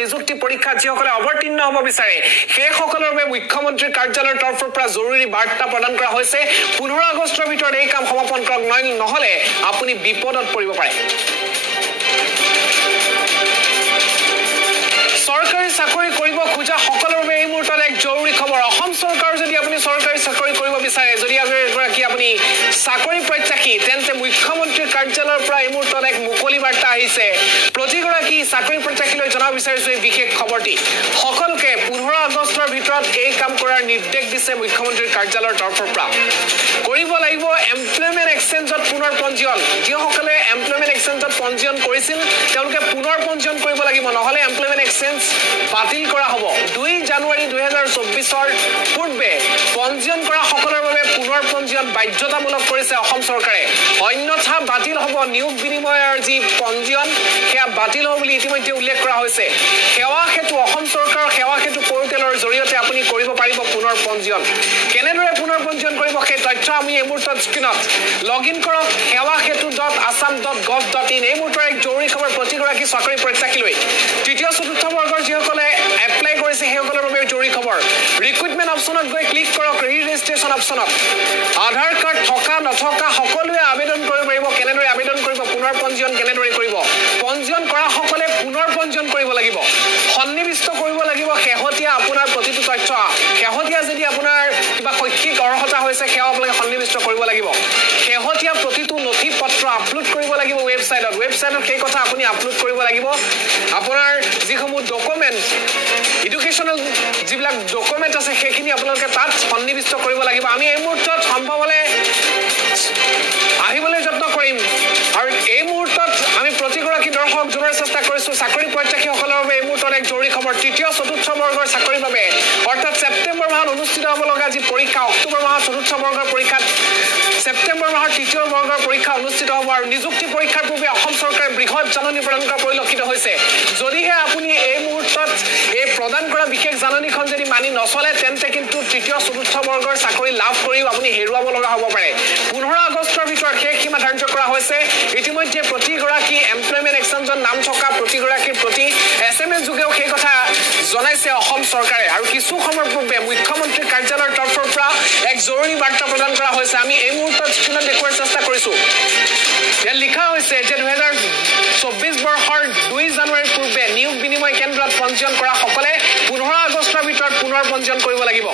নিযুক্তি পৰীক্ষা যিসকলে অৱতীৰ্ণ হ'ব বিচাৰে সেই সকলৰ বাবে মুখ্যমন্ত্ৰীৰ কাৰ্যালয়ৰ তৰফৰ পৰা জৰুৰী বাৰ্তা প্ৰদান কৰা হৈছে 15 আগষ্টৰ ভিতৰত এই কাম সমাপন কৰক নহলে আপুনি বিপদত পৰিব পাৰে সৰকাৰি চাকৰি কৰিব খোজা সকলৰ বাবে এই মুহূৰ্তত এক জৰুৰী খবৰ অসম চৰকাৰ যদি আপুনি সৰকাৰি চাকৰি কৰিব বিচাৰে যদি এগৰাকী আপুনি চাকৰি প্ৰত্যাশী তেন্তে মুখ্যমন্ত্ৰীৰ কাৰ্যালয়ৰ পৰা এই মুহূৰ্তত এক মুকলি বাৰ্তা আহিছে প্ৰতিগৰাকী চাকৰি প্ৰত্যাশীলৈ জনাব বিচাৰিছো এই বিশেষ খবৰটি সকলকে 15 আগষ্টৰ ভিতৰত এই কাম কৰাৰ নিৰ্দেশ দিছে মুখ্যমন্ত্ৰীৰ কাৰ্যালয়ৰ তৰফৰ পৰা কৰিব লাগিব এমপ্লয়মেন্ট এক্সচেঞ্জত পুনৰ পঞ্জীয়ন যিসকলে এমপ্লয়মেন্ট এক্সচেঞ্জত পঞ্জীয়ন কৰিছিল তেওঁলোকে পুনৰ পঞ্জীয়ন কৰিব লাগিব নহলে এমপ্লয়মেন্ট এক্সচেঞ্জ বাতিল কৰা হ'ব 2 জানুৱাৰী 2024 ৰ পূৰ্বে পঞ্জীয়ন কৰা সকলৰ বাবে পুনৰ পঞ্জীয়ন বাধ্যতামূলক কৰিছে অসম চৰকাৰে অন্যথা বাতিল হ'ব নিয়োগ বিনিময়ৰ যি পঞ্জীয়ন সেয়া বাতিল হ'ব বুলি ইতিমধ্যে উল্লেখ কৰা হৈছে সেৱা হেতু অসম চৰকাৰৰ সেৱা হেতু পোৰ্টেলৰ জৰিয়তে আপুনি কৰিব পাৰিব পুনৰ পঞ্জীয়ন কেনেদৰে পুনৰ পঞ্জীয়ন কৰিব সেই তথ্য আমি এই মুহূৰ্তত স্ক্ৰীনত লগইন কৰক sewahetu.assam.gov.in এই মুহূৰ্তৰ এক জৰুৰী খবৰ প্ৰতিগৰাকী চাকৰি প্ৰত্যাশীলৈ তৃতীয় চতুৰ্থ বৰ্গৰ যিসকলে এপ্লাই কৰিছে সেইসকলৰ বাবে জৰুৰী খবৰ ৰিক্ৰুটমেন্ট অপচনত গৈ ক্লিক কৰক ৰেজিষ্ট্ৰেচন অপচনত আধাৰ কাৰ্ড থকা নথকা সকলোৱে আবেদন কৰিব পাৰিব কেনেদৰে আবেদন কৰিব পুনৰ পঞ্জীয়ন কেনেদৰে কৰিব পঞ্জীয়ন কৰা সকলে পুনৰ পঞ্জীয়ন কৰিব লাগিব সন্নিবিষ্ট কৰিব লাগিব শেহতীয়া আপোনাৰ প্ৰতিটো তথ্য শেহতীয়া যদি আপোনাৰ কিবা শৈক্ষিক অৰ্হতা হৈছে সেয়া আপোনালোকে সন্নিবিষ্ট কৰিব লাগিব শেহতীয়া প্ৰতিটো নথি পত্ৰ আপলোড কৰিব লাগিব ৱেবছাইটত সেই কথা আপুনি আপলোড কৰিব লাগিব আপোনাৰ যিসমূহ ডকুমেন্ট এডুকেশনাল যিবিলাক ডকুমেন্ট আছে সেইখিনি আপোনালোকে তাত সন্নিবিষ্ট কৰিব লাগিব আমি এই মুহূৰ্তত সম্ভৱ হলে আহিবলৈ যত্ন কৰিম আৰু এই মুহূৰ্তত আমি প্ৰতিগৰাকী দৰ্শক জনাৰ চেষ্টা কৰিছো চাকৰি প্ৰত্যাশীসকলৰ বাবে এই মুহূৰ্তত এক জৰুৰী খবৰ তৃতীয় চতুৰ্থ বৰ্গৰ চাকৰিৰ বাবে অৰ্থাৎ ছেপ্টেম্বৰ মাহত অনুষ্ঠিত হ'ব লগা যি পৰীক্ষা অক্টোবৰ মাহত চতুৰ্থ বৰ্গৰ পৰীক্ষাত ছেপ্টেম্বৰ মাহৰ তৃতীয় বৰ্গৰ পৰীক্ষা অনুষ্ঠিত হ'ব আৰু নিযুক্তি পৰীক্ষাৰ পূৰ্বে অসম চৰকাৰে বৃহৎ জাননী প্ৰদান কৰা পৰিলক্ষিত হৈছে যদিহে আপুনি এই মুহূৰ্তত এই প্ৰদান কৰা বিশেষ জাননীখন যদি মানি নচলে তেন্তে কিন্তু তৃতীয় চতুৰ্থ বৰ্গৰ চাকৰি লাভ কৰিও আপুনি হেৰুৱাব লগা হ'ব পাৰে 15 আগষ্টৰ ভিতৰত শেষ সীমা ধাৰ্য কৰা হৈছে ইতিমধ্যে প্ৰতিগৰাকী এমপ্লয়মেন্ট এক্সচেঞ্জত নাম থকা প্ৰতিগৰাকীৰ প্ৰতি SMS যোগেও সেই কথা জনাইছে অসম চৰকাৰে আৰু কিছু সময়ৰ পূৰ্বে মুখ্যমন্ত্ৰীৰ কাৰ্যালয়ৰ তৰফৰ পৰা এক জৰুৰী বাৰ্তা প্ৰদান কৰা হৈছে আমি এই মুহূৰ্তত স্ক্ৰীনত দেখুৱাৰ চেষ্টা কৰিছো ইয়াত লিখা হৈছে যে 2024 বৰ্ষৰ 2 জানুৱাৰীৰ পূৰ্বে নিয়োগ বিনিময় কেন্দ্ৰত পঞ্জীয়ন কৰা সকলে 15 আগষ্টৰ ভিতৰত পুনৰ পঞ্জীয়ন কৰিব লাগিব